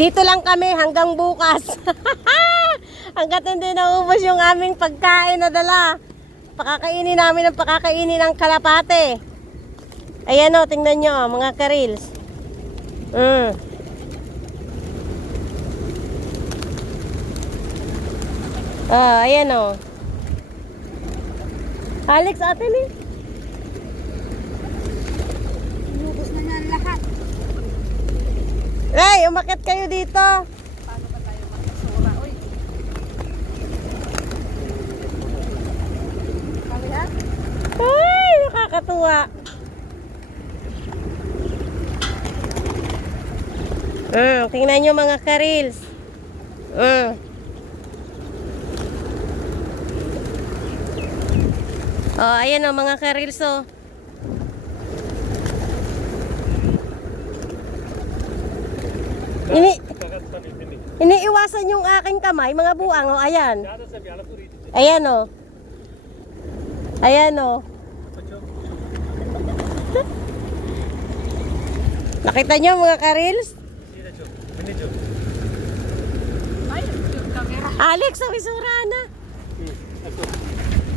Dito lang kami hanggang bukas. Hanggat hindi naubos yung aming pagkain na dala. Pakakainin namin ng pakakainin ng kalapate. Ayan o, tingnan nyo mga karils. Ayan o. Alex, atin eh. Inubos na niyan lahat. Ay, umakyat kayo dito. Paano ba tayo makasura? Uy. Kami ha? Ay, nakakatuwa. Tingnan nyo mga karils. Oh, ayan o mga karils o. Iniiwasan yung aking kamay, mga buang o. Ayan. Ayan o. Ayan o. Nakita nyo mga karils? Ay, yung camera. Alex, sa isuran.